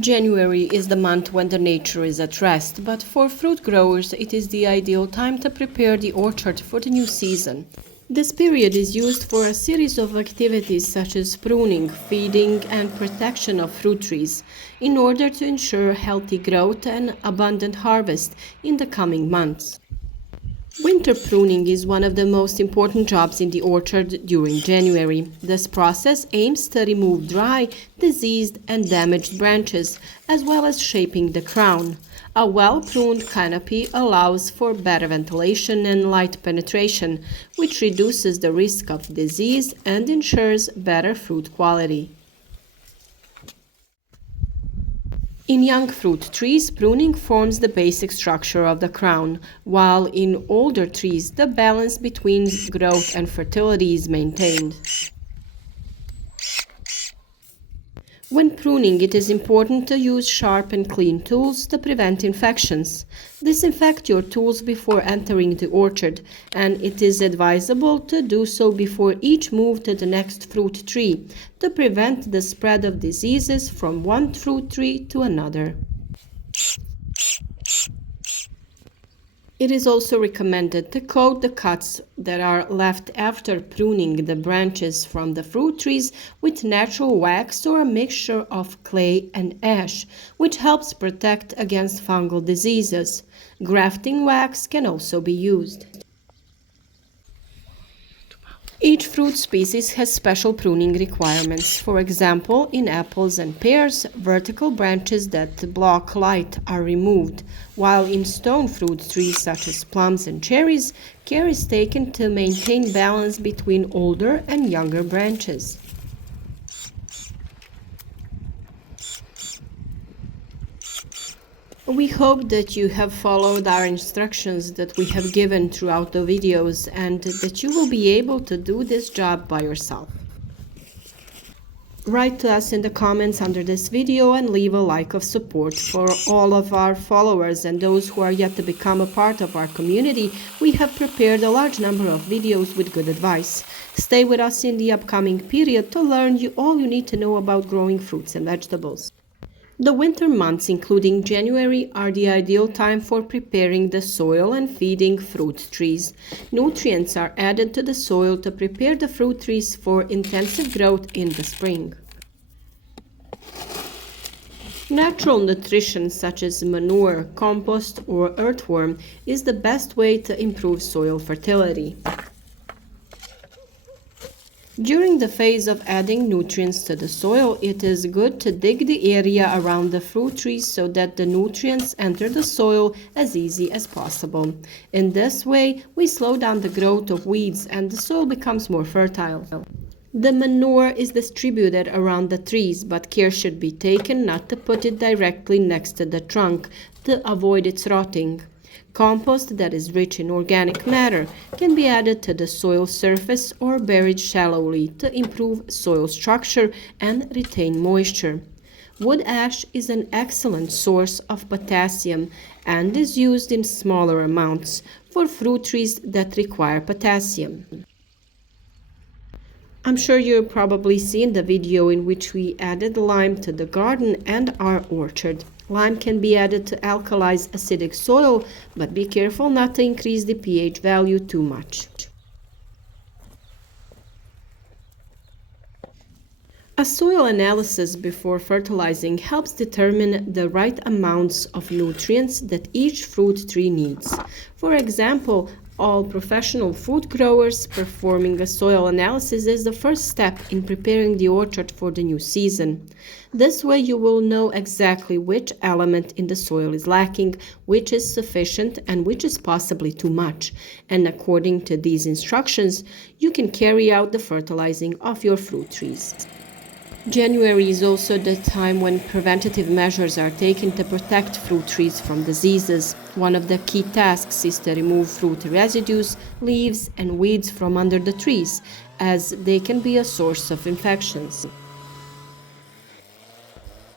January is the month when the nature is at rest, but for fruit growers it is the ideal time to prepare the orchard for the new season. This period is used for a series of activities such as pruning, feeding, and protection of fruit trees in order to ensure healthy growth and abundant harvest in the coming months. Winter pruning is one of the most important jobs in the orchard during January. This process aims to remove dry, diseased, and damaged branches, as well as shaping the crown. A well-pruned canopy allows for better ventilation and light penetration, which reduces the risk of disease and ensures better fruit quality. In young fruit trees, pruning forms the basic structure of the crown, while in older trees, the balance between growth and fertility is maintained. When pruning, it is important to use sharp and clean tools to prevent infections. Disinfect your tools before entering the orchard, and it is advisable to do so before each move to the next fruit tree to prevent the spread of diseases from one fruit tree to another. It is also recommended to coat the cuts that are left after pruning the branches from the fruit trees with natural wax or a mixture of clay and ash, which helps protect against fungal diseases. Grafting wax can also be used. Each fruit species has special pruning requirements. For example, in apples and pears, vertical branches that block light are removed, while in stone fruit trees such as plums and cherries, care is taken to maintain balance between older and younger branches. We hope that you have followed our instructions that we have given throughout the videos and that you will be able to do this job by yourself. Write to us in the comments under this video and leave a like of support. For all of our followers and those who are yet to become a part of our community, we have prepared a large number of videos with good advice. Stay with us in the upcoming period to learn all you need to know about growing fruits and vegetables. The winter months, including January, are the ideal time for preparing the soil and feeding fruit trees. Nutrients are added to the soil to prepare the fruit trees for intensive growth in the spring. Natural nutrition such as manure, compost, or earthworm is the best way to improve soil fertility. During the phase of adding nutrients to the soil, it is good to dig the area around the fruit trees so that the nutrients enter the soil as easy as possible. In this way, we slow down the growth of weeds and the soil becomes more fertile. The manure is distributed around the trees, but care should be taken not to put it directly next to the trunk to avoid its rotting. Compost that is rich in organic matter can be added to the soil surface or buried shallowly to improve soil structure and retain moisture. Wood ash is an excellent source of potassium and is used in smaller amounts for fruit trees that require potassium. I'm sure you've probably seen the video in which we added lime to the garden and our orchard. Lime can be added to alkalize acidic soil, but be careful not to increase the pH value too much. A soil analysis before fertilizing helps determine the right amounts of nutrients that each fruit tree needs. For example, all professional fruit growers performing a soil analysis is the first step in preparing the orchard for the new season. This way you will know exactly which element in the soil is lacking, which is sufficient, and which is possibly too much. And according to these instructions, you can carry out the fertilizing of your fruit trees. January is also the time when preventative measures are taken to protect fruit trees from diseases. One of the key tasks is to remove fruit residues, leaves, and weeds from under the trees, as they can be a source of infections.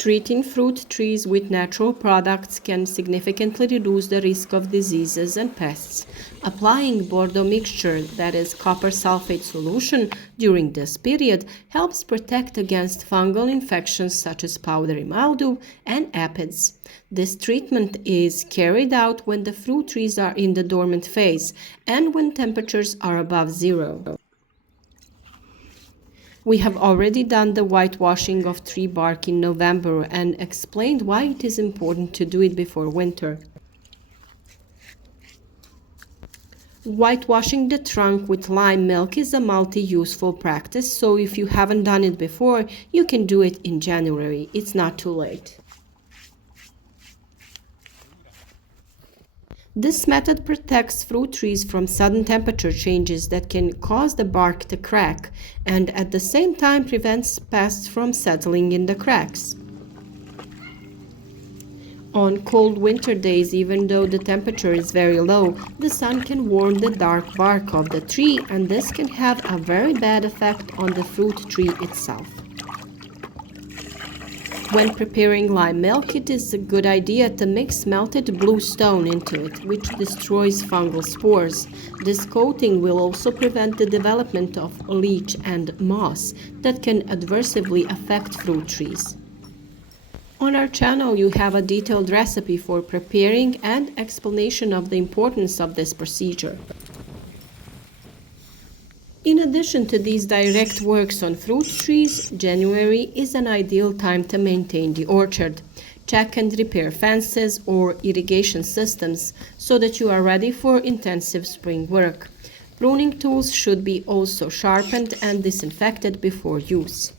Treating fruit trees with natural products can significantly reduce the risk of diseases and pests. Applying Bordeaux mixture, that is copper sulfate solution, during this period helps protect against fungal infections such as powdery mildew and aphids. This treatment is carried out when the fruit trees are in the dormant phase and when temperatures are above zero. We have already done the whitewashing of tree bark in November and explained why it is important to do it before winter. Whitewashing the trunk with lime milk is a multi-useful practice, so if you haven't done it before, you can do it in January. It's not too late. This method protects fruit trees from sudden temperature changes that can cause the bark to crack and at the same time prevents pests from settling in the cracks. On cold winter days, even though the temperature is very low, the sun can warm the dark bark of the tree and this can have a very bad effect on the fruit tree itself. When preparing lime milk, it is a good idea to mix melted blue stone into it, which destroys fungal spores. This coating will also prevent the development of leech and moss that can adversely affect fruit trees. On our channel, you have a detailed recipe for preparing and explanation of the importance of this procedure. In addition to these direct works on fruit trees, January is an ideal time to maintain the orchard. Check and repair fences or irrigation systems so that you are ready for intensive spring work. Pruning tools should be also sharpened and disinfected before use.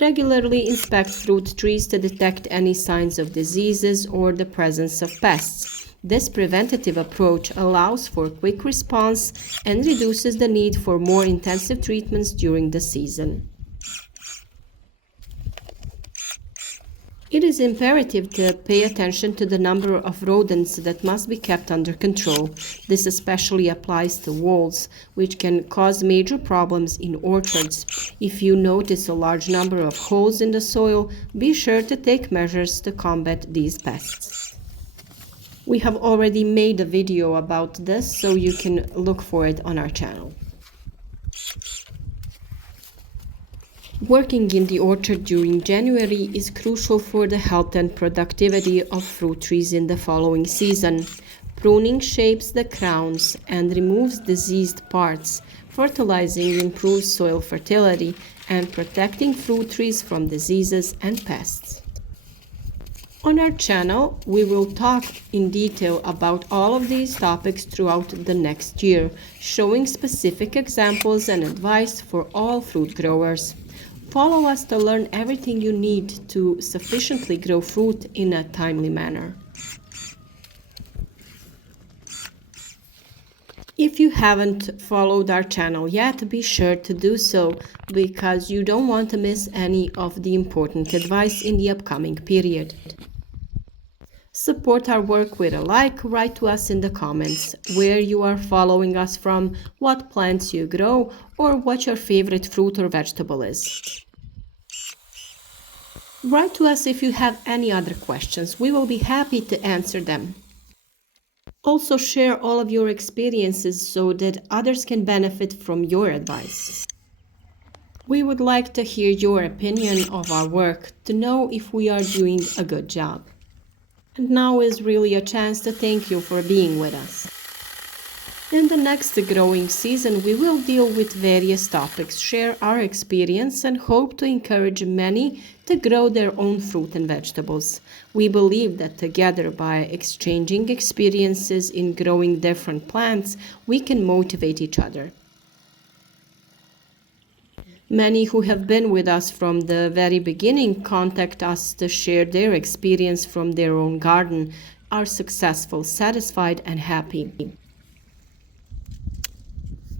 Regularly inspect fruit trees to detect any signs of diseases or the presence of pests. This preventative approach allows for quick response and reduces the need for more intensive treatments during the season. It is imperative to pay attention to the number of rodents that must be kept under control. This especially applies to voles, which can cause major problems in orchards. If you notice a large number of holes in the soil, be sure to take measures to combat these pests. We have already made a video about this, so you can look for it on our channel. Working in the orchard during January is crucial for the health and productivity of fruit trees in the following season. Pruning shapes the crowns and removes diseased parts. Fertilizing improves soil fertility and protecting fruit trees from diseases and pests. On our channel, we will talk in detail about all of these topics throughout the next year, showing specific examples and advice for all fruit growers. Follow us to learn everything you need to sufficiently grow fruit in a timely manner. If you haven't followed our channel yet, be sure to do so because you don't want to miss any of the important advice in the upcoming period. Support our work with a like, write to us in the comments where you are following us from, what plants you grow, or what your favorite fruit or vegetable is. Write to us if you have any other questions. We will be happy to answer them. Also share all of your experiences so that others can benefit from your advice. We would like to hear your opinion of our work to know if we are doing a good job. And now is really a chance to thank you for being with us. In the next growing season, we will deal with various topics, share our experience, and hope to encourage many to grow their own fruit and vegetables. We believe that together, by exchanging experiences in growing different plants, we can motivate each other. Many who have been with us from the very beginning contact us to share their experience from their own garden, are successful, satisfied, and happy.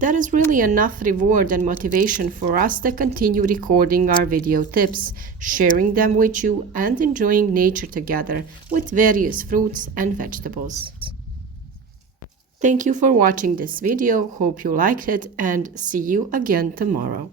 That is really enough reward and motivation for us to continue recording our video tips, sharing them with you, and enjoying nature together with various fruits and vegetables. Thank you for watching this video, hope you liked it, and see you again tomorrow.